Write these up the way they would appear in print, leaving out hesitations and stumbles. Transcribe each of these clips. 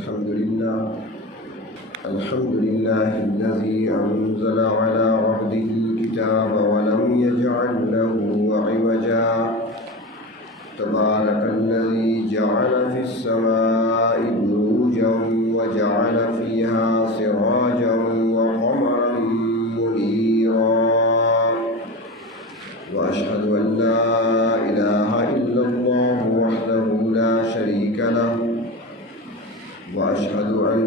الحمد لله الذي أنزل على عبده الكتاب ولم يجعل له عوجا تبارك الذي جعل في السماء بروجا وجعل فيها سراجا وقمرا منيرا وأشهد أن لا إله إلا الله وحده لا شريك له وأشهد أن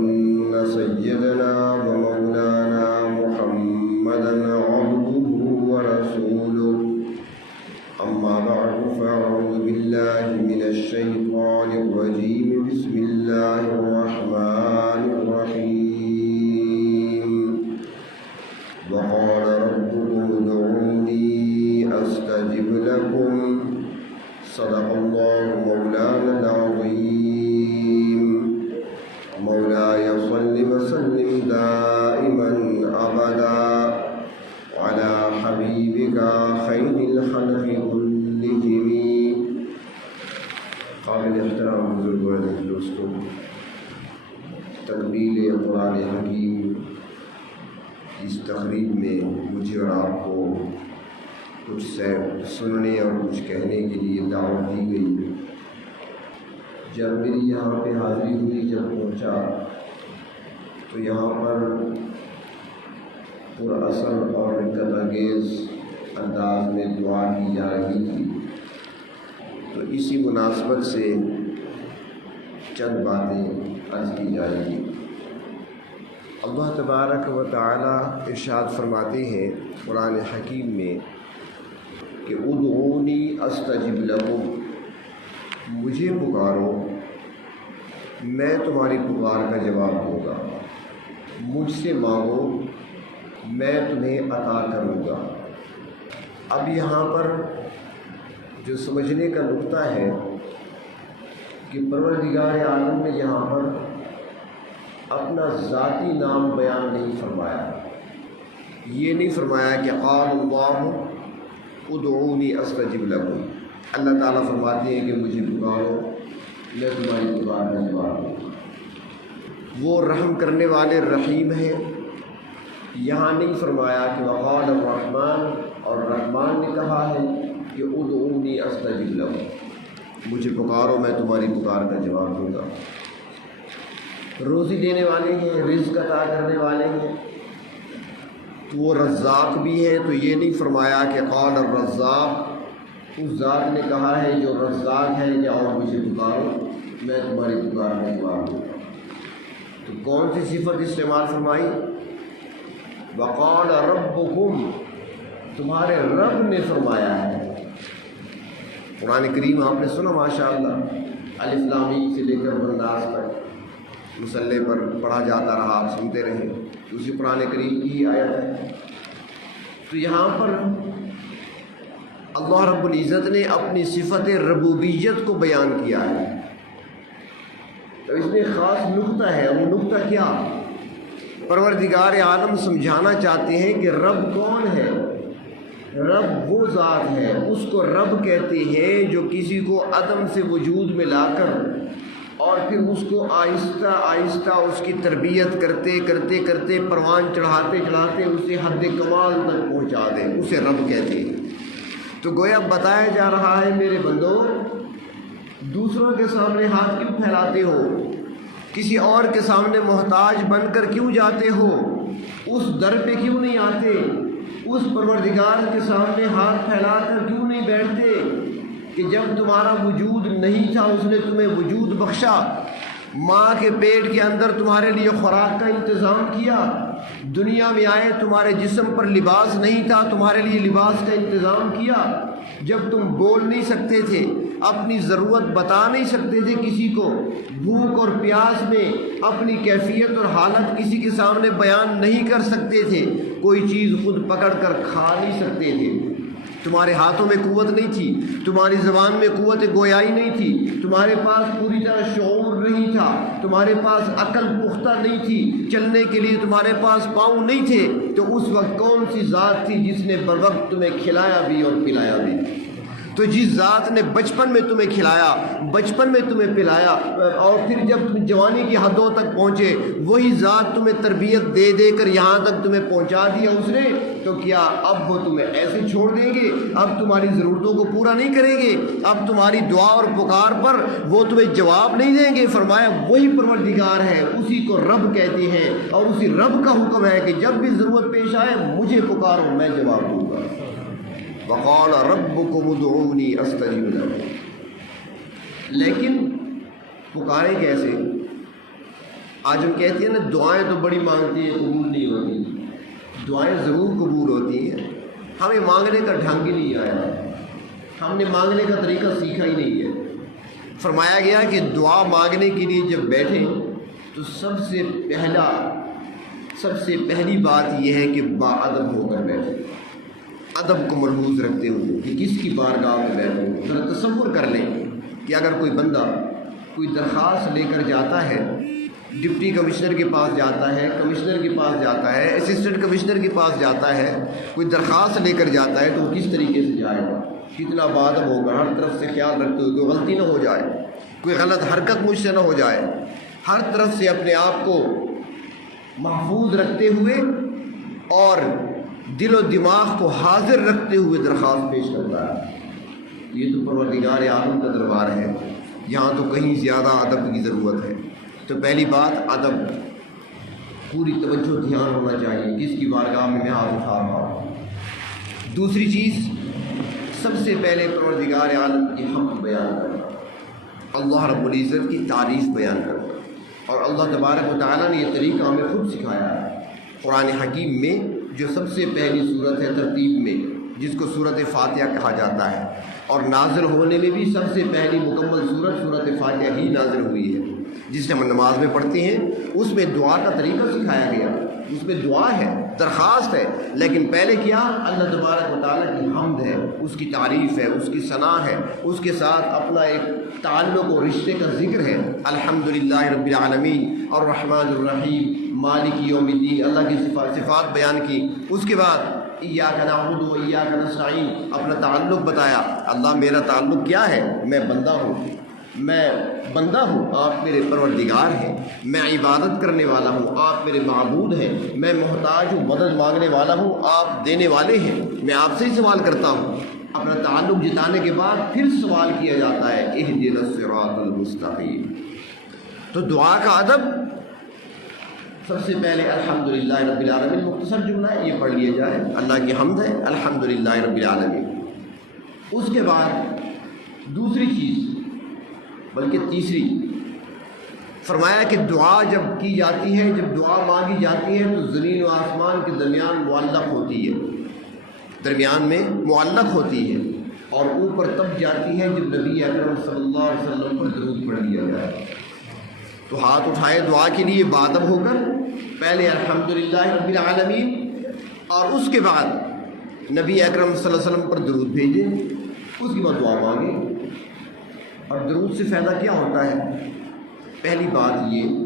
سيدنا ومولانا محمدا عبده ورسوله أما بعد فأعوذ بالله من الشيطان الرجيم بسم الله الرحمن الرحيم وقال ربكم ادعوني أستجب لكم صدق الله مولانا العظيم مولاي صل وسلم دائما أبدا على حبيبك خير الخلق كلهم قابل احترام بزرگان دوستوں، تکمیل قرآن حکیم اس تقریب میں مجھے اور آپ کو کچھ سننے اور کچھ کہنے کے لیے دعوت دی گئی۔ جب میری یہاں پہ حاضری ہوئی، جب پہنچا تو یہاں پر پر اثر اور رکت انگیز انداز میں دعا کی جا رہی تھی، تو اسی مناسبت سے چند باتیں عرض کی جائیں گی۔ اللہ تبارک و تعالی ارشاد فرماتے ہیں قرآن حکیم میں کہ ادعونی استجب لکم، مجھے پکارو میں تمہاری پکار کا جواب دوں گا، مجھ سے مانگو میں تمہیں عطا کروں گا۔ اب یہاں پر جو سمجھنے کا نقطہ ہے کہ پروردگار عالم نے یہاں پر اپنا ذاتی نام بیان نہیں فرمایا، یہ نہیں فرمایا کہ قال اللہ ادعونی استجب لکم۔ اللہ تعالیٰ فرماتے ہیں کہ مجھے پکارو میں تمہاری پکار کا جواب دوں گا۔ وہ رحم کرنے والے رحیم ہیں، یہاں نہیں فرمایا کہ وقال الرحمن، اور رحمان نے کہا ہے کہ ادعونی استجب لکم، مجھے پکارو میں تمہاری پکار کا جواب دوں گا۔ روزی دینے والے ہیں، رزق عطا کرنے والے ہیں، تو وہ رزاق بھی ہیں، تو یہ نہیں فرمایا کہ قال الرزاق، اس ذات نے کہا ہے جو رزاق ہے جاؤ مجھے پکارو میں تمہاری پکار کا جواب دوں گا۔ تو کون سی صفت استعمال فرمائی؟ وقال ربکم، تمہارے رب نے فرمایا ہے۔ قرآن کریم آپ نے سنا ماشاءاللہ، الف لام میم سے لے کر والناس تک مصلی پر پڑھا جاتا رہا، آپ سنتے رہے، اسی قرآن کریم کی آیت ہے۔ تو یہاں پر اللہ رب العزت نے اپنی صفت ربوبیت کو بیان کیا ہے، تو اس میں خاص نقطہ ہے۔ وہ نقطہ کیا؟ پروردگار عالم سمجھانا چاہتے ہیں کہ رب کون ہے۔ رب وہ ذات ہے، اس کو رب کہتے ہیں جو کسی کو عدم سے وجود میں لا کر اور پھر اس کو آہستہ آہستہ اس کی تربیت کرتے کرتے کرتے پروان چڑھاتے چڑھاتے اسے حد کمال تک پہنچا دے، اسے رب کہتے ہیں۔ تو گویا بتایا جا رہا ہے میرے بندو، دوسروں کے سامنے ہاتھ کیوں پھیلاتے ہو؟ کسی اور کے سامنے محتاج بن کر کیوں جاتے ہو؟ اس در پہ کیوں نہیں آتے؟ اس پروردگار کے سامنے ہاتھ پھیلا کر کیوں نہیں بیٹھتے کہ جب تمہارا وجود نہیں تھا اس نے تمہیں وجود بخشا، ماں کے پیٹ کے اندر تمہارے لیے خوراک کا انتظام کیا، دنیا میں آئے تمہارے جسم پر لباس نہیں تھا تمہارے لیے لباس کا انتظام کیا، جب تم بول نہیں سکتے تھے، اپنی ضرورت بتا نہیں سکتے تھے کسی کو، بھوک اور پیاس میں اپنی کیفیت اور حالت کسی کے سامنے بیان نہیں کر سکتے تھے، کوئی چیز خود پکڑ کر کھا نہیں سکتے تھے، تمہارے ہاتھوں میں قوت نہیں تھی، تمہاری زبان میں قوت گویائی نہیں تھی، تمہارے پاس پوری طرح شعور نہیں تھا، تمہارے پاس عقل پختہ نہیں تھی، چلنے کے لیے تمہارے پاس پاؤں نہیں تھے، تو اس وقت کون سی ذات تھی جس نے بر وقت تمہیں کھلایا بھی اور پلایا بھی؟ تو جس ذات نے بچپن میں تمہیں کھلایا، بچپن میں تمہیں پلایا، اور پھر جب تم جوانی کی حدوں تک پہنچے وہی ذات تمہیں تربیت دے دے کر یہاں تک تمہیں پہنچا دیا اس نے، تو کیا اب وہ تمہیں ایسے چھوڑ دیں گے؟ اب تمہاری ضرورتوں کو پورا نہیں کریں گے؟ اب تمہاری دعا اور پکار پر وہ تمہیں جواب نہیں دیں گے؟ فرمایا وہی پروردگار ہے، اسی کو رب کہتے ہیں، اور اسی رب کا حکم ہے کہ جب بھی ضرورت پیش آئے مجھے پکارو، میں جواب دوں گا۔ وقال ربکم ادعونی استجب لکم۔ لیکن پکارے کیسے؟ آج ہم کہتے ہیں نا دعائیں تو بڑی مانگتی ہیں، قبول نہیں ہوتی۔ دعائیں ضرور قبول ہوتی ہیں، ہمیں مانگنے کا ڈھنگ ہی نہیں آیا، ہم نے مانگنے کا طریقہ سیکھا ہی نہیں ہے۔ فرمایا گیا کہ دعا مانگنے کے لیے جب بیٹھے تو سب سے پہلی بات یہ ہے کہ باادب ہو کر بیٹھے، ادب کو ملحوظ رکھتے ہوئے کہ کس کی بارگاہ میں بیٹھوں۔ ذرا تصور کر لیں کہ اگر کوئی بندہ کوئی درخواست لے کر جاتا ہے، ڈپٹی کمشنر کے پاس جاتا ہے، کمشنر کے پاس جاتا ہے، اسسٹنٹ کمشنر کے پاس جاتا ہے، کوئی درخواست لے کر جاتا ہے تو وہ کس طریقے سے جائے گا؟ کتنا باادب ہوگا، ہر طرف سے خیال رکھتے ہوئے کوئی غلطی نہ ہو جائے، کوئی غلط حرکت مجھ سے نہ ہو جائے، ہر طرف سے اپنے آپ کو محفوظ رکھتے ہوئے اور دل و دماغ کو حاضر رکھتے ہوئے درخواست پیش کرتا ہے۔ یہ تو پروردگار عالم کا دربار ہے، یہاں تو کہیں زیادہ ادب کی ضرورت ہے۔ تو پہلی بات ادب، پوری توجہ دھیان ہونا چاہیے کس کی بارگاہ میں ہاتھ اٹھا رہا ہوں۔ دوسری چیز، سب سے پہلے پروردگار عالم کی حمد بیان کرنا، اللہ رب العزت کی تعریف بیان کرنا، اور اللہ تبارک و تعالیٰ نے یہ طریقہ ہمیں خود سکھایا ہے قرآن حکیم میں، جو سب سے پہلی صورت ہے ترتیب میں، جس کو سورۃ فاتحہ کہا جاتا ہے، اور نازل ہونے میں بھی سب سے پہلی مکمل سورۃ فاتحہ ہی نازل ہوئی ہے، جس سے ہم نماز میں پڑھتے ہیں۔ اس میں دعا کا طریقہ سکھایا گیا، اس میں دعا ہے، درخواست ہے، لیکن پہلے کیا؟ اللہ تبارک و تعالیٰ کی حمد ہے، اس کی تعریف ہے، اس کی ثنا ہے، اس کے ساتھ اپنا ایک تعلق و رشتے کا ذکر ہے۔ الحمدللہ رب العالمین الرحمن الرحیم مالک یوم الدین، اللہ کی صفات بیان کی۔ اس کے بعد ایاک نعبد و ایاک نستعین، اپنا تعلق بتایا، اللہ میرا تعلق کیا ہے؟ میں بندہ ہوں، آپ میرے پروردگار ہیں، میں عبادت کرنے والا ہوں، آپ میرے معبود ہیں، میں محتاج ہوں، مدد مانگنے والا ہوں، آپ دینے والے ہیں، میں آپ سے ہی سوال کرتا ہوں۔ اپنا تعلق جتانے کے بعد پھر سوال کیا جاتا ہے اہدنا الصراط المستقیم۔ تو دعا کا ادب سب سے پہلے الحمدللہ رب العالمین، مختصر جملہ ہے، یہ پڑھ لیا جائے، اللہ کی حمد ہے الحمدللہ رب العالمین۔ اس کے بعد دوسری چیز، بلکہ تیسری، فرمایا کہ دعا جب کی جاتی ہے، جب دعا مانگی جاتی ہے تو زمین و آسمان کے درمیان معلق ہوتی ہے، درمیان میں معلق ہوتی ہے، اور اوپر تب جاتی ہے جب نبی اکرم صلی اللہ علیہ وسلم پر درود پڑھ لیا جائے۔ تو ہاتھ اٹھائے دعا کے لیے بادب ہو کر، پہلے الحمدللہ رب العالمین، اور اس کے بعد نبی اکرم صلی اللہ علیہ وسلم پر درود بھیجیں، اس کے بعد دعا مانگیں۔ اور درود سے فائدہ کیا ہوتا ہے؟ پہلی بات یہ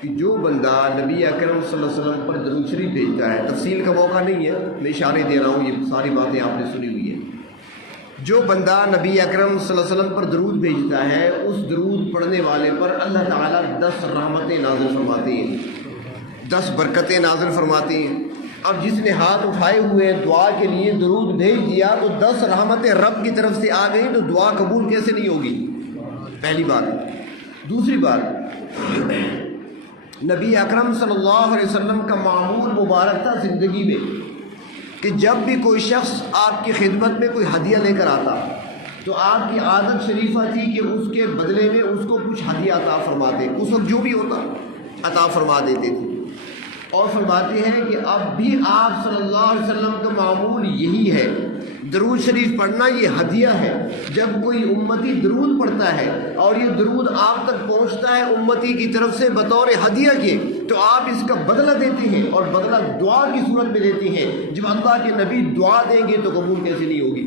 کہ جو بندہ نبی اکرم صلی اللہ علیہ وسلم پر درود شریف بھیجتا ہے، تفصیل کا موقع نہیں ہے، میں اشارے دے رہا ہوں، یہ ساری باتیں آپ نے سنی ہوئی ہیں۔ جو بندہ نبی اکرم صلی اللہ علیہ وسلم پر درود بھیجتا ہے، اس درود پڑھنے والے پر اللہ تعالیٰ 10 رحمتیں نازل فرماتے ہیں، 10 برکتیں نازل فرماتے ہیں۔ اب جس نے ہاتھ اٹھائے ہوئے دعا کے لیے درود بھیج دیا تو 10 رحمتیں رب کی طرف سے آ گئیں، تو دعا قبول کیسے نہیں ہوگی؟ پہلی بات۔ دوسری بات، نبی اکرم صلی اللہ علیہ وسلم کا معمول مبارک تھا زندگی میں کہ جب بھی کوئی شخص آپ کی خدمت میں کوئی ہدیہ لے کر آتا تو آپ کی عادت شریفہ تھی کہ اس کے بدلے میں اس کو کچھ ہدیہ عطا فرماتے، اس وقت جو بھی ہوتا عطا فرما دیتے تھے، اور فرماتے ہیں کہ اب بھی آپ صلی اللہ علیہ وسلم کا معمول یہی ہے، درود شریف پڑھنا یہ ہدیہ ہے۔ جب کوئی امتی درود پڑھتا ہے اور یہ درود آپ تک پہنچتا ہے امتی کی طرف سے بطور ہدیہ کے، تو آپ اس کا بدلہ دیتے ہیں، اور بدلہ دعا کی صورت میں دیتے ہیں۔ جب اللہ کے نبی دعا دیں گے تو قبول کیسے نہیں ہوگی؟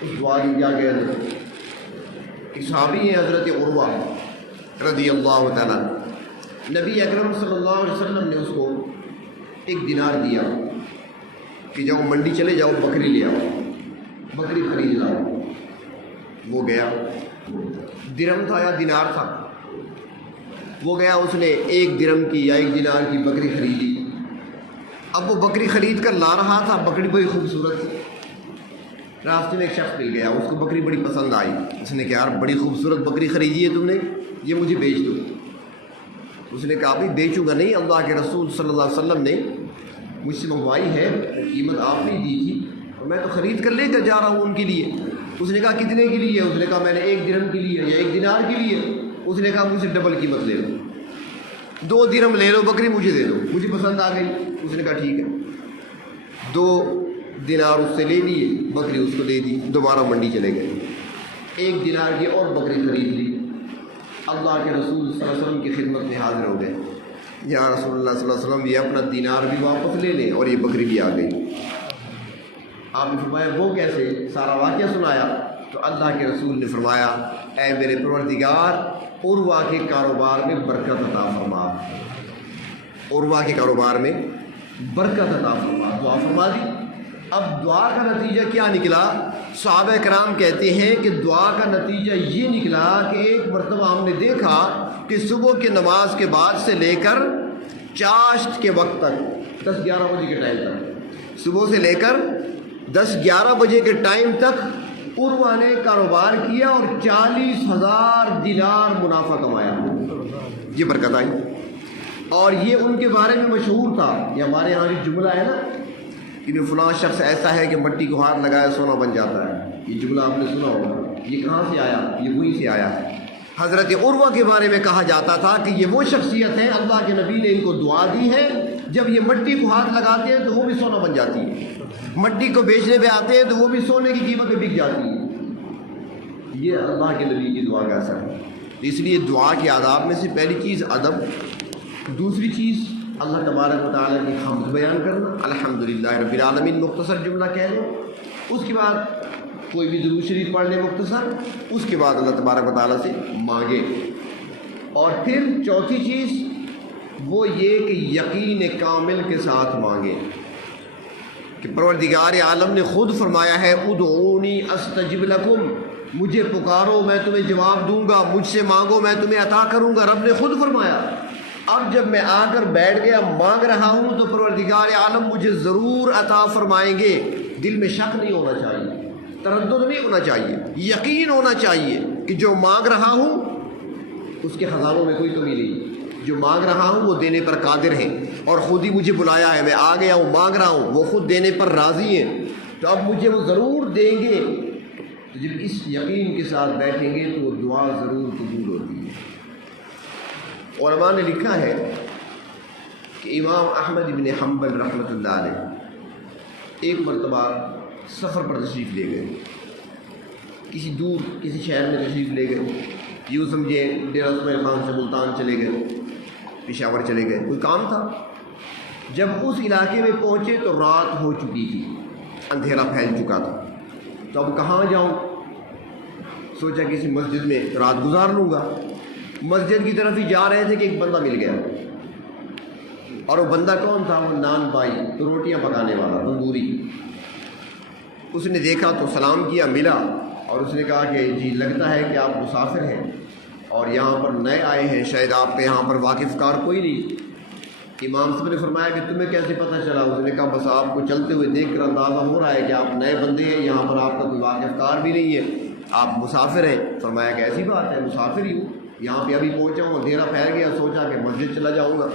اس دعا کی کیا کہتے ہیں؟ ایک صحابی ہیں حضرت عروہ رضی اللہ تعالیٰ، نبی اکرم صلی اللہ علیہ وسلم نے اس کو 1 دینار دیا، کہ جاؤ منڈی چلے جاؤ بکری لے آؤ، بکری خرید لاؤ۔ وہ گیا، درہم تھا یا دینار تھا، وہ گیا، اس نے 1 درہم کی یا 1 دینار کی بکری خریدی۔ اب وہ بکری خرید کر لا رہا تھا، بکری بڑی خوبصورت تھی۔ راستے میں ایک شخص مل گیا، اس کو بکری بڑی پسند آئی، اس نے کہا یار بڑی خوبصورت بکری خریدی ہے تم نے، یہ مجھے بیچ دو۔ اس نے کہا بھی بیچوں گا نہیں، اللہ کے رسول صلی اللہ علیہ وسلم نے مجھ سے منگوائی ہے، قیمت آپ نے دی تھی اور میں تو خرید کر لے کر جا رہا ہوں ان کے لیے۔ اس نے کہا کتنے کے لیے؟ اس نے کہا میں نے 1 درہم کے لیے یا 1 دینار کے لیے۔ اس نے کہا مجھ سے ڈبل قیمت لے لو، 2 درہم لے لو، بکری مجھے دے دو، مجھے پسند آ گئی۔ اس نے کہا ٹھیک ہے، 2 دینار اس سے لے لیے، بکری اس کو دے دی، دوبارہ منڈی چلے گئے، 1 دینار کی اور بکری خرید لی۔ اللہ کے رسول صلی اللہ علیہ وسلم کی خدمت میں حاضر ہو گئے، یا رسول اللہ صلی اللہ علیہ وسلم یہ اپنا دینار بھی واپس لے لیں اور یہ بکری بھی آ گئی۔ آپ نے فرمایا وہ کیسے؟ سارا واقعہ سنایا تو اللہ کے رسول نے فرمایا اے میرے پروردگار، عروہ کے کاروبار میں برکت عطا فرما، عروہ کے کاروبار میں برکت عطا فرما، دعا فرما دی۔ اب دعا کا نتیجہ کیا نکلا؟ صحابہ کرام کہتے ہیں کہ دعا کا نتیجہ یہ نکلا کہ ایک مرتبہ ہم نے دیکھا کہ صبح کے نماز کے بعد سے لے کر چاشت کے وقت تک، 10-11 بجے کے ٹائم تک، صبح سے لے کر 10-11 بجے کے ٹائم تک عروہ نے کاروبار کیا اور 40,000 دینار منافع کمایا۔ یہ برکت آئی، اور یہ ان کے بارے میں مشہور تھا۔ یہ ہمارے یہاں کی جملہ ہے نا کہ فلاں شخص ایسا ہے کہ مٹی کو ہاتھ لگائے سونا بن جاتا ہے، یہ جملہ آپ نے سنا ہوگا۔ یہ کہاں سے آیا؟ یہ وہیں سے آیا ہے۔ حضرت عروہ کے بارے میں کہا جاتا تھا کہ یہ وہ شخصیت ہے، اللہ کے نبی نے ان کو دعا دی ہے، جب یہ مٹی کو ہاتھ لگاتے ہیں تو وہ بھی سونا بن جاتی ہے، مٹی کو بیچنے پہ آتے ہیں تو وہ بھی سونے کی قیمت پہ بک جاتی ہے۔ یہ اللہ کے نبی کی دعا کا اثر ہے۔ اس لیے دعا کے آداب میں سے پہلی چیز ادب، دوسری چیز اللہ تبارک و تعالیٰ کی حمد بیان کرنا، الحمدللہ رب العالمین مختصر جملہ کہہ لو، اس کے بعد کوئی بھی درود شریف پڑھ لے مختصر، اس کے بعد اللہ تبارک و تعالیٰ سے مانگے۔ اور پھر چوتھی چیز وہ یہ کہ یقین کامل کے ساتھ مانگے، کہ پروردگار عالم نے خود فرمایا ہے ادعونی استجب لکم، مجھے پکارو میں تمہیں جواب دوں گا، مجھ سے مانگو میں تمہیں عطا کروں گا، رب نے خود فرمایا۔ اب جب میں آ کر بیٹھ گیا مانگ رہا ہوں تو پروردگار عالم مجھے ضرور عطا فرمائیں گے۔ دل میں شک نہیں ہونا چاہیے، تردد نہیں ہونا چاہیے، یقین ہونا چاہیے کہ جو مانگ رہا ہوں اس کے خزانوں میں کوئی کمی نہیں، جو مانگ رہا ہوں وہ دینے پر قادر ہیں، اور خود ہی مجھے بلایا ہے، میں آ گیا ہوں مانگ رہا ہوں، وہ خود دینے پر راضی ہیں، تو اب مجھے وہ ضرور دیں گے۔ تو جب اس یقین کے ساتھ بیٹھیں گے تو وہ دعا ضرور قبول ہوتی ہے۔ علماء نے لکھا ہے کہ امام احمد بن حنبل رحمۃ اللہ علیہ ایک مرتبہ سفر پر تشریف لے گئے، کسی دور کسی شہر میں تشریف لے گئے، یوں سمجھے ڈیرہ اسماعیل خان سے ملتان چلے گئے، پشاور چلے گئے، کوئی کام تھا۔ جب اس علاقے میں پہنچے تو رات ہو چکی تھی، اندھیرا پھیل چکا تھا، تو اب کہاں جاؤں؟ سوچا کسی مسجد میں رات گزار لوں گا۔ مسجد کی طرف ہی جا رہے تھے کہ ایک بندہ مل گیا، اور وہ بندہ کون تھا؟ وہ نان بائی، روٹیاں پکانے والا، تندوری۔ اس نے دیکھا تو سلام کیا، ملا، اور اس نے کہا کہ جی لگتا ہے کہ آپ مسافر ہیں اور یہاں پر نئے آئے ہیں، شاید آپ کے یہاں پر واقف کار کوئی نہیں۔ امام صاحب نے فرمایا کہ تمہیں کیسے پتہ چلا؟ اس نے کہا بس آپ کو چلتے ہوئے دیکھ کر اندازہ ہو رہا ہے کہ آپ نئے بندے ہیں، یہاں پر آپ کا کوئی واقف کار بھی نہیں ہے، آپ مسافر ہیں۔ فرمایا کہ ایسی بات ہے، مسافر ہی ہوں، یہاں پہ ابھی پہنچا ہوں، اندھیرا پھیل گیا، سوچا کہ مسجد چلا جاؤں گا۔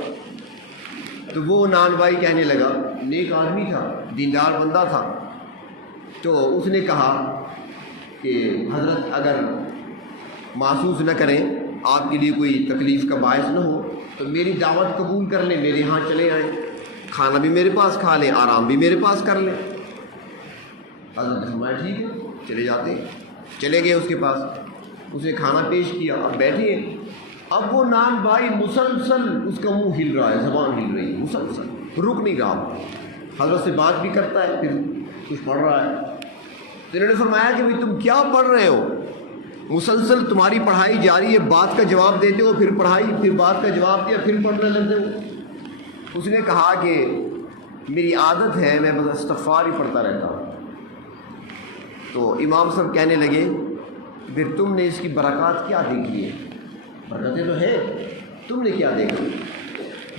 تو وہ نان بھائی کہنے لگا، نیک آدمی تھا، دیندار بندہ تھا، تو اس نے کہا کہ حضرت اگر محسوس نہ کریں، آپ کے لیے کوئی تکلیف کا باعث نہ ہو تو میری دعوت قبول کر لیں، میرے یہاں چلے آئیں، کھانا بھی میرے پاس کھا لیں، آرام بھی میرے پاس کر لیں۔ حضرت نے فرمایا ٹھیک ہے، چلے جاتے ہیں۔ چلے گئے اس کے پاس، اس نے کھانا پیش کیا، اب بیٹھے ہیں۔ اب وہ نان بھائی مسلسل اس کا منہ ہل رہا ہے، زبان ہل رہی ہے، مسلسل رک نہیں رہا، حضرت سے بات بھی کرتا ہے، پھر کچھ پڑھ رہا ہے۔ تو انہوں نے فرمایا کہ بھائی تم کیا پڑھ رہے ہو؟ مسلسل تمہاری پڑھائی جاری ہے، بات کا جواب دیتے ہو، پھر پڑھائی، پھر بات کا جواب دیا، پھر پڑھنے لگتے ہو۔ اس نے کہا کہ میری عادت ہے میں بس استغفار ہی پڑھتا رہتا ہوں۔ تو امام صاحب کہنے لگے پھر تم نے اس کی برکات کیا دیکھی ہے؟ برکتیں تو ہے، تم نے کیا دیکھا؟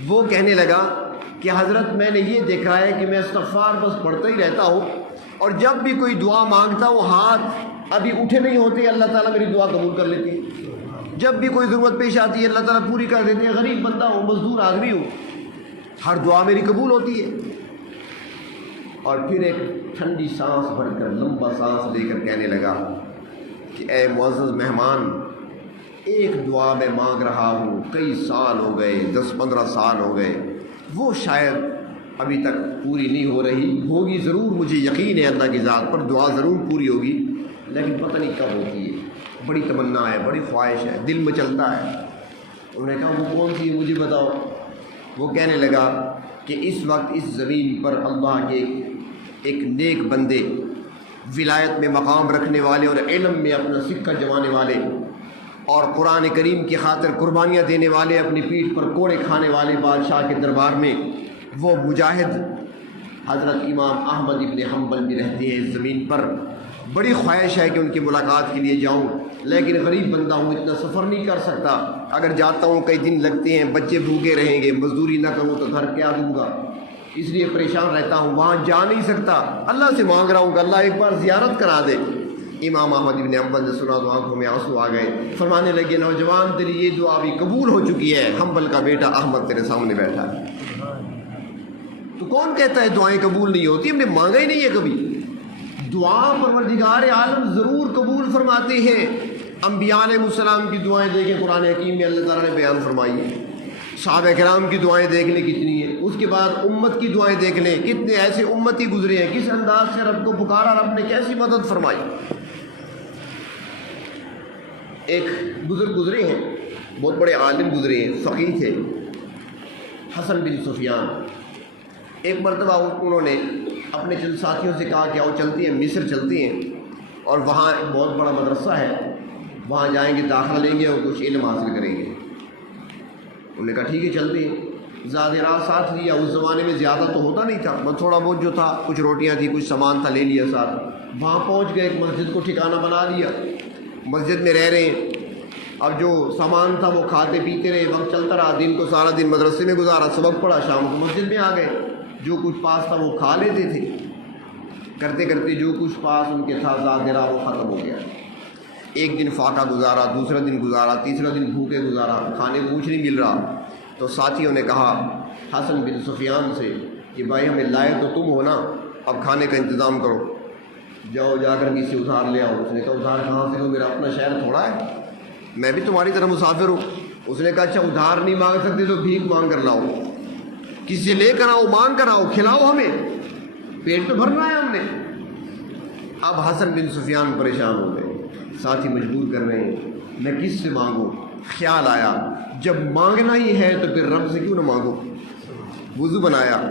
وہ کہنے لگا کہ حضرت میں نے یہ دیکھا ہے کہ میں استغفار بس پڑھتا ہی رہتا ہوں، اور جب بھی کوئی دعا مانگتا ہوں ہاتھ ابھی اٹھے نہیں ہوتے، اللہ تعالیٰ میری دعا قبول کر لیتے ہیں۔ جب بھی کوئی ضرورت پیش آتی ہے اللہ تعالیٰ پوری کر دیتے ہیں، غریب بندہ ہوں، مزدور آدمی ہوں، ہر دعا میری قبول ہوتی ہے۔ اور پھر ایک ٹھنڈی سانس بھر کر لمبا سانس لے کر کہنے لگا کہ اے معزز مہمان، ایک دعا میں مانگ رہا ہوں، کئی سال ہو گئے، 10-15 سال ہو گئے، وہ شاید ابھی تک پوری نہیں ہو رہی، ہوگی ضرور، مجھے یقین ہے اللہ کی ذات پر دعا ضرور پوری ہوگی، لیکن پتہ نہیں کب ہوتی ہے، بڑی تمنا ہے، بڑی خواہش ہے، دل میں چلتا ہے۔ انہوں نے کہا وہ کون سی ہے مجھے بتاؤ۔ وہ کہنے لگا کہ اس وقت اس زمین پر اللہ کے ایک نیک بندے، ولایت میں مقام رکھنے والے اور علم میں اپنا سکہ جمانے والے اور قرآن کریم کی خاطر قربانیاں دینے والے، اپنی پیٹھ پر کوڑے کھانے والے بادشاہ کے دربار میں وہ مجاہد حضرت امام احمد ابن حنبل بھی رہتے ہیں اس زمین پر۔ بڑی خواہش ہے کہ ان کی ملاقات کے لیے جاؤں، لیکن غریب بندہ ہوں، اتنا سفر نہیں کر سکتا، اگر جاتا ہوں کئی دن لگتے ہیں، بچے بھوکے رہیں گے، مزدوری نہ کروں تو گھر کیا دوں گا، اس لیے پریشان رہتا ہوں، وہاں جا نہیں سکتا، اللہ سے مانگ رہا ہوں کہ اللہ ایک بار زیارت کرا دے۔ امام احمد ابن حنبل نے سنا تو آنکھوں میں آنسو آ گئے، فرمانے لگے نوجوان تیری یہ دعا بھی قبول ہو چکی ہے، حنبل کا بیٹا احمد تیرے سامنے بیٹھا ہے۔ تو کون کہتا ہے دعائیں قبول نہیں ہوتی؟ ہم نے مانگا ہی نہیں ہے کبھی۔ دعا پروردگار عالم ضرور قبول فرماتے ہیں۔ انبیاء علیہ السلام کی دعائیں دیکھیں، قرآن حکیم میں اللہ تعالیٰ نے بیان فرمائی ہے۔ صحابہ کرام کی دعائیں دیکھ لیں کتنی ہیں، اس کے بعد امت کی دعائیں دیکھ لیں، کتنے ایسے امتی گزرے ہیں، کس انداز سے رب کو پکارا، رب نے کیسی مدد فرمائی۔ ایک بزرگ گزرے ہیں، بہت بڑے عالم گزرے ہیں، فقیہ تھے، حسن بن سفیان۔ ایک مرتبہ انہوں نے اپنے چند ساتھیوں سے کہا کہ آؤ چلتے ہیں، مصر چلتے ہیں، اور وہاں ایک بہت بڑا مدرسہ ہے، وہاں جائیں گے، داخلہ لیں گے اور کچھ علم حاصل کریں گے۔ انہوں نے کہا ٹھیک ہے چلتے ہیں۔ زیادہ راہ ساتھ لیا، اس زمانے میں زیادہ تو ہوتا نہیں تھا، بس تھوڑا بہت جو تھا، کچھ روٹیاں تھیں، کچھ سامان تھا، لے لیا ساتھ۔ وہاں پہنچ گئے، ایک مسجد کو ٹھکانہ بنا لیا، مسجد میں رہ رہے ہیں۔ اب جو سامان تھا وہ کھاتے پیتے رہے، وقت چلتا رہا، دن کو سارا دن مدرسے میں گزارا، سبق پڑھا، شام کو مسجد میں آ گئے، جو کچھ پاس تھا وہ کھا لیتے تھے، کرتے کرتے جو کچھ پاس ان کے تھا زاد راہ وہ ختم ہو گیا۔ ایک دن فاقہ گزارا، دوسرا دن گزارا، تیسرا دن بھوکے گزارا، کھانے کو کچھ نہیں مل رہا۔ تو ساتھیوں نے کہا حسن بن سفیان سے کہ بھائی ہمیں لائے تو تم ہو نا، اب کھانے کا انتظام کرو، جاؤ جا کر کسی سے ادھار لے آؤ۔ اس نے کہا ادھار کہاں سے لو، میرا اپنا شہر تھوڑا ہے، میں بھی تمہاری طرح مسافر ہوں۔ اس نے کہا اچھا ادھار نہیں مانگ سکتے تو بھیک مانگ کر لاؤ، کسی سے لے کر آؤ، مانگ کر آؤ، کھلاؤ، ہمیں پیٹ تو بھرنا ہے ہم نے۔ اب حسن بن سفیان پریشان ہو گئے، ساتھی مجبور کر رہے ہیں، میں کس سے مانگوں؟ خیال آیا جب مانگنا ہی ہے تو پھر رب سے کیوں نہ مانگو۔ وضو بنایا،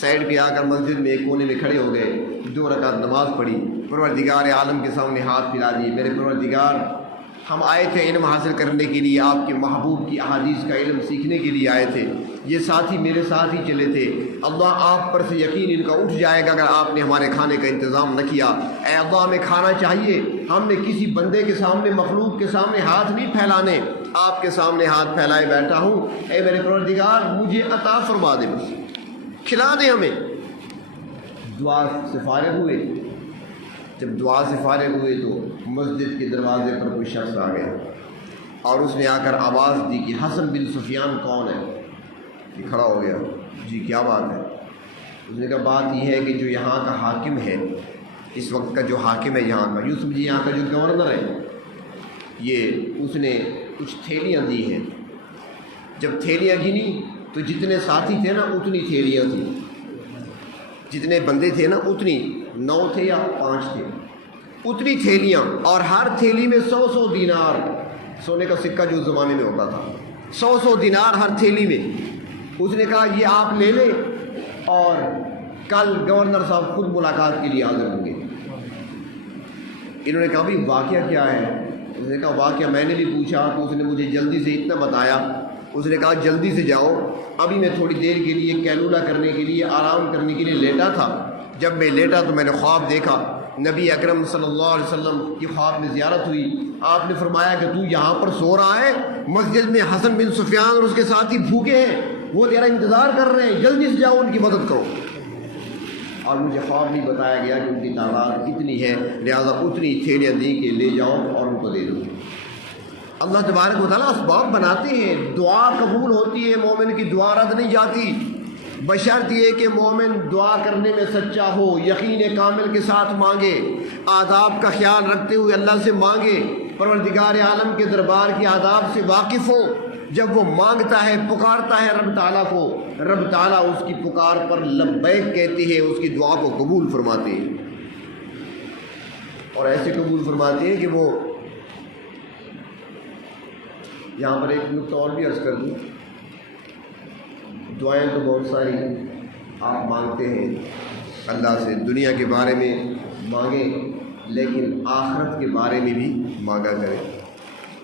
سائڈ پہ آ کر مسجد میں ایک کونے میں کھڑے ہو گئے، 2 رکعت نماز پڑھی، پروردگار عالم کے سامنے ہاتھ پھیلا دیے، میرے پروردگار ہم آئے تھے علم حاصل کرنے کے لیے، آپ کے محبوب کی احادیث کا علم سیکھنے کے لیے آئے تھے، یہ ساتھی میرے ساتھ ہی چلے تھے، اللہ آپ پر سے یقین ان کا اٹھ جائے گا اگر آپ نے ہمارے کھانے کا انتظام نہ کیا۔ اے اللہ ہمیں کھانا چاہیے، ہم نے کسی بندے کے سامنے، مخلوق کے سامنے ہاتھ نہیں پھیلانے، آپ کے سامنے ہاتھ پھیلائے بیٹھا ہوں، اے میرے پروردگار مجھے عطا فرما دے، بس کھلا دے ہمیں۔ دعا سے فارغ ہوئے، جب دعا سے فارغ ہوئے تو مسجد کے دروازے پر کوئی شخص آ گیا اور اس نے آ کر آواز دی کہ حسن بن سفیان کون ہے؟ کہ کھڑا ہو گیا، جی کیا بات ہے؟ اس نے کہا بات یہ ہے کہ جو یہاں کا حاکم ہے، اس وقت کا جو حاکم ہے یہاں کا، یوں سمجھیے یہاں کا جو گورنر ہے، یہ اس نے کچھ تھیلیاں دی ہیں۔ جب تھیلیاں گنی تو جتنے ساتھی تھے نا اتنی تھیلیاں تھیں، جتنے بندے تھے نا اتنی، 9 تھے یا 5 تھے، اتنی تھیلیاں، اور ہر تھیلی میں 100 دینار، سونے کا سکہ جو اس زمانے میں ہوتا تھا، 100 دینار ہر تھیلی میں۔ اس نے کہا یہ آپ لے لیں اور کل گورنر صاحب خود ملاقات کے لیے حاضر ہوں گے۔ انہوں نے کہا بھائی واقعہ کیا ہے؟ اس نے کہا واقعہ میں نے بھی پوچھا تو اس نے مجھے جلدی سے اتنا بتایا اس نے کہا جلدی سے جاؤ، ابھی میں تھوڑی دیر کے لیے کیلولہ کرنے کے لیے، آرام کرنے کے لیے لیٹا تھا۔ جب میں لیٹا تو میں نے خواب دیکھا، نبی اکرم صلی اللہ علیہ وسلم کی خواب میں زیارت ہوئی۔ آپ نے فرمایا کہ تو یہاں پر سو رہا ہے، مسجد میں حسن بن سفیان اور اس کے ساتھی بھوکے ہیں، وہ تیرا انتظار کر رہے ہیں، جلدی سے جاؤ ان کی مدد کرو۔ اور مجھے خواب نہیں بتایا گیا کہ ان کی تعداد کتنی ہے، لہٰذا اتنی تھیلیاں دے کے لے جاؤ اور ان کو دے دو۔ اللہ تبارک و تعالیٰ اسباب بناتے ہیں، دعا قبول ہوتی ہے، مومن کی دعا رد نہیں جاتی، بشرط یہ کہ مومن دعا کرنے میں سچا ہو، یقین کامل کے ساتھ مانگے، آداب کا خیال رکھتے ہوئے اللہ سے مانگے، پروردگار عالم کے دربار کی آداب سے واقف ہو۔ جب وہ مانگتا ہے، پکارتا ہے رب تعالیٰ کو، رب تعالیٰ اس کی پکار پر لبیک کہتے ہیں، اس کی دعا کو قبول فرماتے ہیں، اور ایسے قبول فرماتے ہیں کہ وہ، یہاں پر ایک نقطہ اور بھی عرض کر دوں، دعائیں تو بہت ساری آپ مانگتے ہیں اللہ سے، دنیا کے بارے میں مانگیں لیکن آخرت کے بارے میں بھی مانگا کریں۔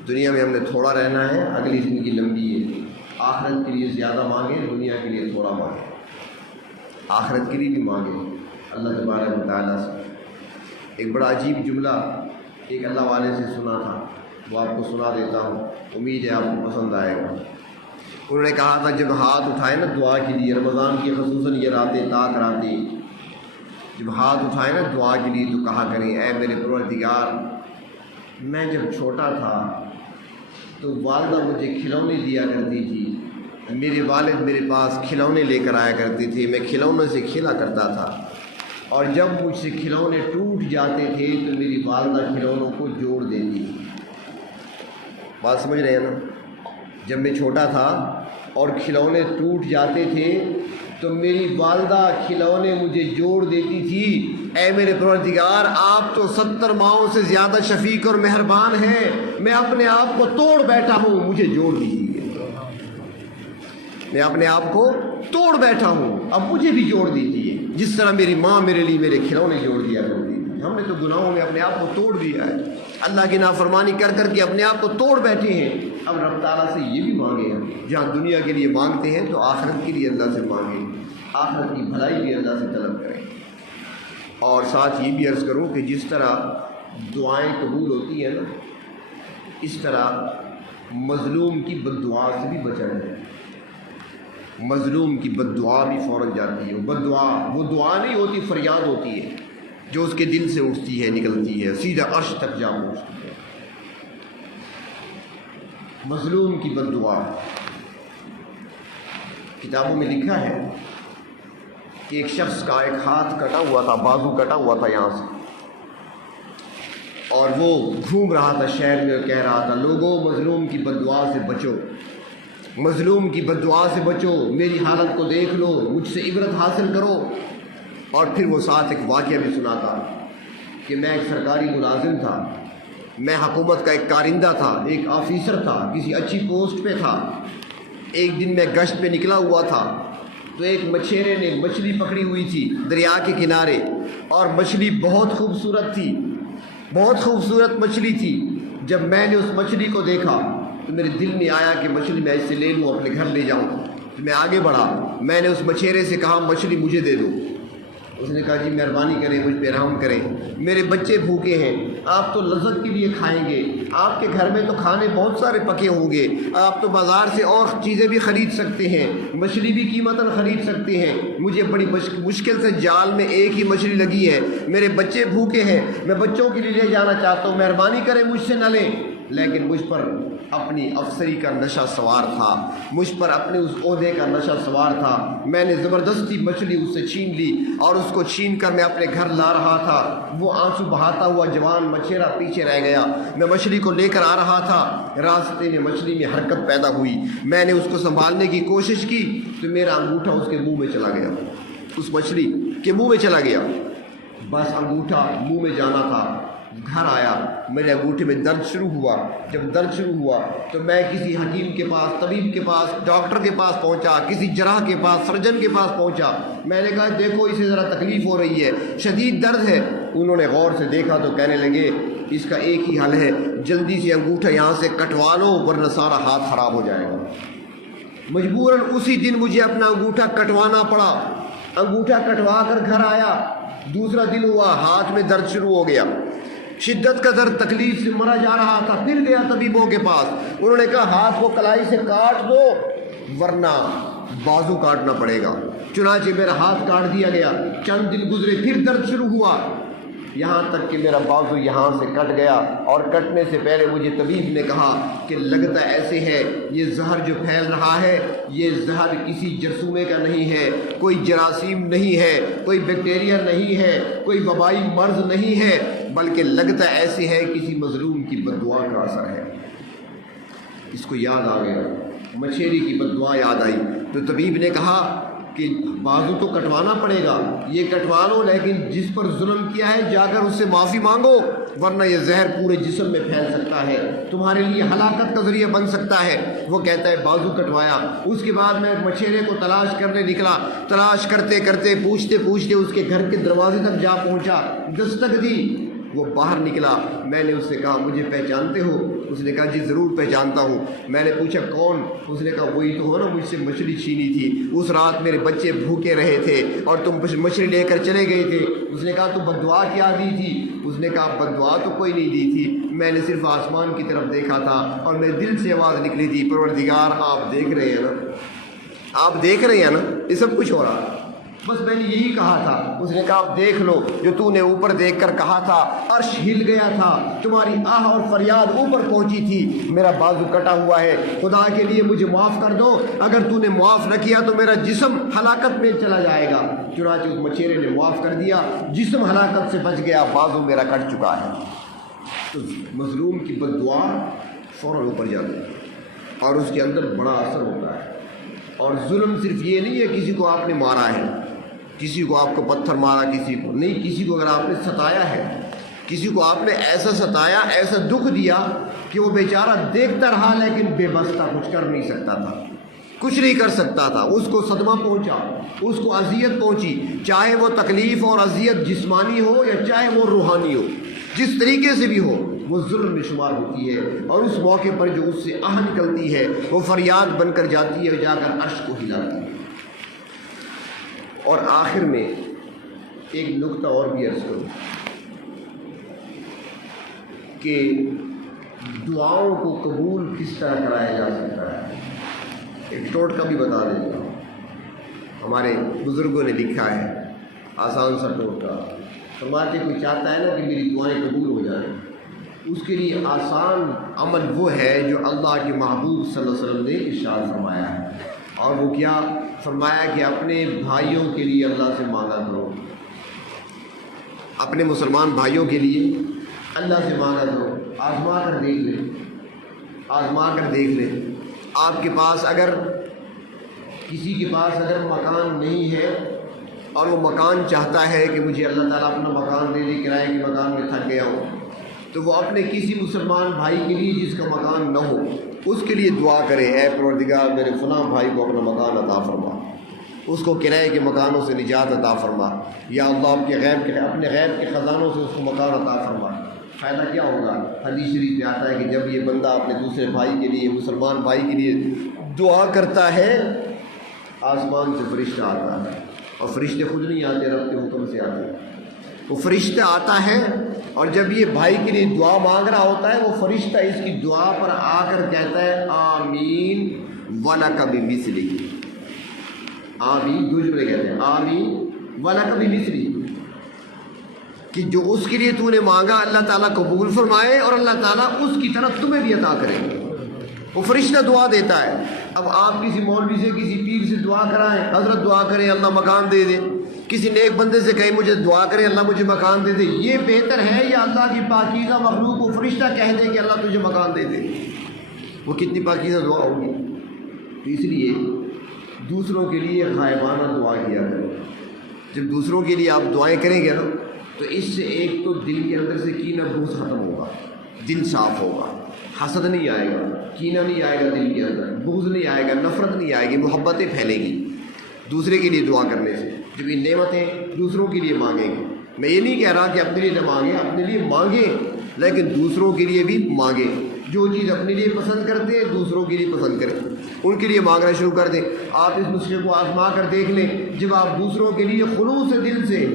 دنیا میں ہم نے تھوڑا رہنا ہے، اگلی زندگی لمبی ہے، آخرت کے لیے زیادہ مانگیں، دنیا کے لیے تھوڑا مانگیں، آخرت کے لیے بھی مانگیں اللہ تبارک و تعالیٰ سے۔ ایک بڑا عجیب جملہ ایک اللہ والے سے سنا تھا، وہ آپ کو سنا دیتا ہوں، امید ہے آپ کو پسند آئے گا۔ انہوں نے کہا تھا جب ہاتھ اٹھائے نا دعا کے لیے، رمضان کی خصوصاً یہ راتیں طاق راتیں، جب ہاتھ اٹھائے نا دعا کے لیے تو کہا کریں اے میرے پروردگار، میں جب چھوٹا تھا تو والدہ مجھے کھلونے دیا کرتی تھی، میرے والد میرے پاس کھلونے لے کر آیا کرتے تھے، میں کھلونے سے کھیلا کرتا تھا، اور جب مجھ سے کھلونے ٹوٹ جاتے تھے تو میری والدہ کھلونوں کو جوڑ دیتی تھی۔ بات سمجھ رہے ہیں نا؟ جب میں چھوٹا تھا اور کھلونے ٹوٹ جاتے تھے تو میری والدہ کھلونے مجھے جوڑ دیتی تھی۔ اے میرے پروردگار، آپ تو 70 ماؤں سے زیادہ شفیق اور مہربان ہیں، میں اپنے آپ کو توڑ بیٹھا ہوں، مجھے جوڑ دیجیے۔ میں اپنے آپ کو توڑ بیٹھا ہوں، اب مجھے بھی جوڑ دیجیے، جس طرح میری ماں میرے لیے میرے کھلونے جوڑ دیا کرتی تھی۔ ہم نے تو گناہوں میں اپنے آپ کو توڑ دیا ہے، اللہ کی نافرمانی کر کر کے اپنے آپ کو توڑ بیٹھے ہیں۔ اب رب تعالیٰ سے یہ بھی مانگے ہیں، جہاں دنیا کے لیے مانگتے ہیں تو آخرت کے لیے اللہ سے مانگیں، آخرت کی بھلائی بھی اللہ سے طلب کریں۔ اور ساتھ یہ بھی عرض کروں کہ جس طرح دعائیں قبول ہوتی ہیں نا، اس طرح مظلوم کی بد دعا سے بھی بچا جائے۔ مظلوم کی بد دعا بھی فوراً جاتی ہے، بد دعا وہ دعا نہیں ہوتی، فریاد ہوتی ہے جو اس کے دل سے اٹھتی ہے، نکلتی ہے، سیدھا عرش تک جا پہنچتی ہے۔ مظلوم کی بد دعا، کتابوں میں لکھا ہے کہ ایک شخص کا ایک ہاتھ کٹا ہوا تھا، بازو کٹا ہوا تھا یہاں سے، اور وہ گھوم رہا تھا شہر میں اور کہہ رہا تھا لوگوں مظلوم کی بد دعا سے بچو، مظلوم کی بد دعا سے بچو، میری حالت کو دیکھ لو، مجھ سے عبرت حاصل کرو۔ اور پھر وہ ساتھ ایک واقعہ بھی سناتا کہ میں ایک سرکاری ملازم تھا، میں حکومت کا ایک کارندہ تھا، ایک آفیسر تھا، کسی اچھی پوسٹ پہ تھا۔ ایک دن میں گشت پہ نکلا ہوا تھا تو ایک مچھیرے نے مچھلی پکڑی ہوئی تھی دریا کے کنارے، اور مچھلی بہت خوبصورت تھی، بہت خوبصورت مچھلی تھی۔ جب میں نے اس مچھلی کو دیکھا تو میرے دل میں آیا کہ مچھلی میں اس سے لے لوں، اپنے گھر لے جاؤں۔ تو میں آگے بڑھا، میں نے اس مچھیرے سے کہا مچھلی مجھے دے دو۔ اس نے کہا جی مہربانی کریں، مجھ پہ رحم کریں، میرے بچے بھوکے ہیں، آپ تو لذت کے لیے کھائیں گے، آپ کے گھر میں تو کھانے بہت سارے پکے ہوں گے، آپ تو بازار سے اور چیزیں بھی خرید سکتے ہیں، مچھلی بھی قیمتاً خرید سکتے ہیں، مجھے بڑی مشکل سے جال میں ایک ہی مچھلی لگی ہے، میرے بچے بھوکے ہیں، میں بچوں کے لیے لے جانا چاہتا ہوں، مہربانی کریں مجھ سے نہ لیں۔ لیکن مجھ پر اپنی افسری کا نشہ سوار تھا، مجھ پر اپنے اس عہدے کا نشہ سوار تھا، میں نے زبردستی مچھلی اس سے چھین لی، اور اس کو چھین کر میں اپنے گھر لا رہا تھا۔ وہ آنسو بہاتا ہوا جوان مچھیرا پیچھے رہ گیا، میں مچھلی کو لے کر آ رہا تھا، راستے میں مچھلی میں حرکت پیدا ہوئی، میں نے اس کو سنبھالنے کی کوشش کی تو میرا انگوٹھا اس کے منہ میں چلا گیا، اس مچھلی کے منہ میں چلا گیا، بس انگوٹھا منہ میں جانا تھا۔ گھر آیا، میرے انگوٹھے میں درد شروع ہوا، جب درد شروع ہوا تو میں کسی حکیم کے پاس، طبیب کے پاس، ڈاکٹر کے پاس پہنچا، کسی جراح کے پاس، سرجن کے پاس پہنچا۔ میں نے کہا دیکھو اسے ذرا تکلیف ہو رہی ہے، شدید درد ہے۔ انہوں نے غور سے دیکھا تو کہنے لگے اس کا ایک ہی حل ہے، جلدی سے انگوٹھا یہاں سے کٹوا لو ورنہ سارا ہاتھ خراب ہو جائے گا۔ مجبوراً اسی دن مجھے اپنا انگوٹھا کٹوانا پڑا. انگوٹھا کٹوا کر گھر آیا. دوسرا دن ہوا, ہاتھ میں درد شروع ہو گیا, شدت کا درد, تکلیف سے مرا جا رہا تھا. پھر گیا طبیبوں کے پاس. انہوں نے کہا ہاتھ کو کلائی سے کاٹ دو ورنہ بازو کاٹنا پڑے گا. چنانچہ میرا ہاتھ کاٹ دیا گیا. چند دن گزرے, پھر درد شروع ہوا, یہاں تک کہ میرا بازو یہاں سے کٹ گیا. اور کٹنے سے پہلے مجھے طبیب نے کہا کہ لگتا ایسے ہے یہ زہر جو پھیل رہا ہے یہ زہر کسی جرثومے کا نہیں ہے, کوئی جراثیم نہیں ہے, کوئی بیکٹیریا نہیں ہے, کوئی وبائی مرض نہیں ہے, بلکہ لگتا ایسے ہے کسی مظلوم کی بد دعا کا اثر ہے. اس کو یاد آ گیا, مچھیری کی بد دعا یاد آئی. تو طبیب نے کہا کہ بازو تو کٹوانا پڑے گا, یہ کٹوا لو, لیکن جس پر ظلم کیا ہے جا کر اس سے معافی مانگو ورنہ یہ زہر پورے جسم میں پھیل سکتا ہے, تمہارے لیے ہلاکت کا ذریعہ بن سکتا ہے. وہ کہتا ہے بازو کٹوایا. اس کے بعد میں مچھیرے کو تلاش کرنے نکلا. تلاش کرتے کرتے پوچھتے پوچھتے اس کے گھر کے دروازے تک جا پہنچا. دستک دی, وہ باہر نکلا. میں نے اس سے کہا مجھے پہچانتے ہو؟ اس نے کہا جی ضرور پہچانتا ہوں. میں نے پوچھا کون؟ اس نے کہا وہی تو ہو نا مجھ سے مچھلی چھینی تھی. اس رات میرے بچے بھوکے رہے تھے اور تم مچھلی لے کر چلے گئے تھے. اس نے کہا تو بد دعا کیا دی تھی؟ اس نے کہا بد دعا تو کوئی نہیں دی تھی, میں نے صرف آسمان کی طرف دیکھا تھا اور میرے دل سے آواز نکلی تھی پروردگار آپ دیکھ رہے ہیں نا, آپ دیکھ رہے ہیں نا یہ سب کچھ ہو رہا, بس میں نے یہی کہا تھا. اس نے کہا آپ دیکھ لو جو تو نے اوپر دیکھ کر کہا تھا, عرش ہل گیا تھا, تمہاری آہ اور فریاد اوپر پہنچی تھی, میرا بازو کٹا ہوا ہے, خدا کے لیے مجھے معاف کر دو, اگر تو نے معاف نہ کیا تو میرا جسم ہلاکت میں چلا جائے گا. چنانچہ اس مچھیرے نے معاف کر دیا, جسم ہلاکت سے بچ گیا, بازو میرا کٹ چکا ہے. تو مظلوم کی بد دعا فوراً اوپر جاتی ہے اور اس کے اندر بڑا اثر ہوتا ہے. اور ظلم صرف یہ نہیں ہے کسی کو آپ نے مارا ہے, کسی کو آپ کو پتھر مارا, کسی کو نہیں, کسی کو اگر آپ نے ستایا ہے, کسی کو آپ نے ایسا ستایا, ایسا دکھ دیا کہ وہ بیچارہ دیکھتا رہا لیکن بے بس تھا, کچھ کر نہیں سکتا تھا, کچھ نہیں کر سکتا تھا. اس کو صدمہ پہنچا, اس کو اذیت پہنچی, چاہے وہ تکلیف اور اذیت جسمانی ہو یا چاہے وہ روحانی ہو, جس طریقے سے بھی ہو وہ ظلم میں شمار ہوتی ہے. اور اس موقع پر جو اس سے آہ نکلتی ہے وہ فریاد بن کر جاتی ہے, جا کر عرش کو ہلاتی ہے. اور آخر میں ایک نقطہ اور بھی عرض کروں کہ دعاؤں کو قبول کس طرح کرایا جا سکتا ہے. ایک ٹوٹکا بھی بتا دیتا ہوں, ہمارے بزرگوں نے لکھا ہے, آسان سا ٹوٹکا. فرماتے کوئی چاہتا ہے نا کہ میری دعائیں قبول ہو جائیں, اس کے لیے آسان عمل وہ ہے جو اللہ کے محبوب صلی اللہ علیہ وسلم نے ارشاد فرمایا ہے. اور وہ کیا فرمایا کہ اپنے بھائیوں کے لیے اللہ سے مانگا کرو, اپنے مسلمان بھائیوں کے لیے اللہ سے مانگا کرو. آزما کر دیکھ لیں, آزما کر دیکھ لیں. آپ کے پاس اگر کسی کے پاس اگر مکان نہیں ہے اور وہ مکان چاہتا ہے کہ مجھے اللہ تعالیٰ اپنا مکان دے دے, کرائے کے مکان میں تھک گیا ہوں, تو وہ اپنے کسی مسلمان بھائی کے لیے جس کا مکان نہ ہو اس کے لیے دعا کرے, اے پروردگار میرے فلاں بھائی کو اپنا مکان عطا فرما, اس کو کرائے کے مکانوں سے نجات عطا فرما, یا اللہ اپنے غیب کے خزانوں سے اس کو مکان عطا فرما. فائدہ کیا ہوگا؟ حدیث شریف میں آتا ہے کہ جب یہ بندہ اپنے دوسرے بھائی کے لیے, مسلمان بھائی کے لیے دعا کرتا ہے, آسمان سے فرشتہ آتا ہے, اور فرشتے خود نہیں آتے, رب کے حکم سے آتے ہیں. وہ فرشتہ آتا ہے اور جب یہ بھائی کے لیے دعا مانگ رہا ہوتا ہے, وہ فرشتہ اس کی دعا پر آ کر کہتا ہے آمین وَلَكَ بِمِثْلِهِ. آمین دو جملے کہتے ہیں, آمین وَلَكَ بِمِثْلِهِ, کہ جو اس کے لیے تو نے مانگا اللہ تعالیٰ قبول فرمائے اور اللہ تعالیٰ اس کی طرف تمہیں بھی عطا کرے. وہ فرشتہ دعا دیتا ہے. اب آپ کسی مولوی سے, کسی پیر سے دعا کرائیں, حضرت دعا کریں اللہ مکان دے دے, کسی نیک بندے سے کہیں مجھے دعا کرے اللہ مجھے مکان دے دے, یہ بہتر ہے یا اللہ کی پاکیزہ مخلوق کو فرشتہ کہہ دے کہ اللہ تجھے مکان دے دے؟ وہ کتنی پاکیزہ دعا ہوگی. تو اس لیے دوسروں کے لیے غائبانہ دعا کیا کرو. جب دوسروں کے لیے آپ دعائیں کریں گے نا تو اس سے ایک تو دل کے اندر سے کینہ بغض ختم ہوگا, دل صاف ہوگا, حسد نہیں آئے گا, کینہ نہیں آئے گا دل کے اندر, بغض نہیں آئے گا, نفرت نہیں آئے گی, محبتیں پھیلیں گی دوسرے کے لیے دعا کرنے سے. جب یہ نعمتیں دوسروں کے لیے مانگیں گے, میں یہ نہیں کہہ رہا کہ اپنے لیے نہ مانگیں, اپنے لیے مانگیں لیکن دوسروں کے لیے بھی مانگیں. جو چیز اپنے لیے پسند کرتے ہیں دوسروں کے لیے پسند کریں، ان کے لیے مانگنا شروع کر دیں۔ آپ اس نسخے کو آزما کر دیکھ لیں، جب آپ دوسروں کے لیے خلوص دل سے،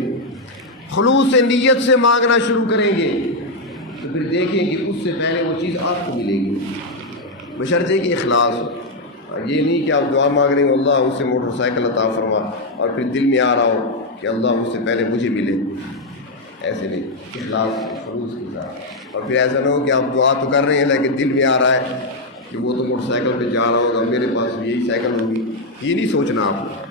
خلوص نیت سے مانگنا شروع کریں گے تو پھر دیکھیں کہ اس سے پہلے وہ چیز آپ کو ملے گی، بشرطے کہ اخلاص ہو۔ یہ نہیں کہ آپ دعا مانگ رہے ہیں اللہ اس سے موٹر سائیکل عطا فرما، اور پھر دل میں آ رہا ہو کہ اللہ اس سے پہلے مجھے ملے، ایسے نہیں، اخلاص خلوص کے ساتھ۔ اور پھر ایسا نہ ہو کہ آپ دعا تو کر رہے ہیں لیکن دل میں آ رہا ہے کہ وہ تو موٹر سائیکل پہ جا رہا ہوگا، میرے پاس یہی سائیکل ہوگی، یہ نہیں سوچنا آپ کو،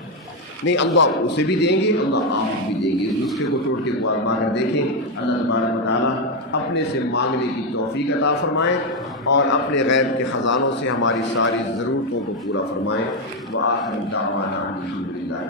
نہیں، اللہ اسے بھی دیں گے، اللہ آپ کو بھی دیں گے۔ اس نسخے کو ٹوٹ کے آزما کر دیکھیں، اللہ تبارک و تعالیٰ اپنے سے مانگنے کی توفیق عطا فرمائیں اور اپنے غیب کے خزانوں سے ہماری ساری ضرورتوں کو پورا فرمائیں۔ وآخر دعوانا الحمدللہ۔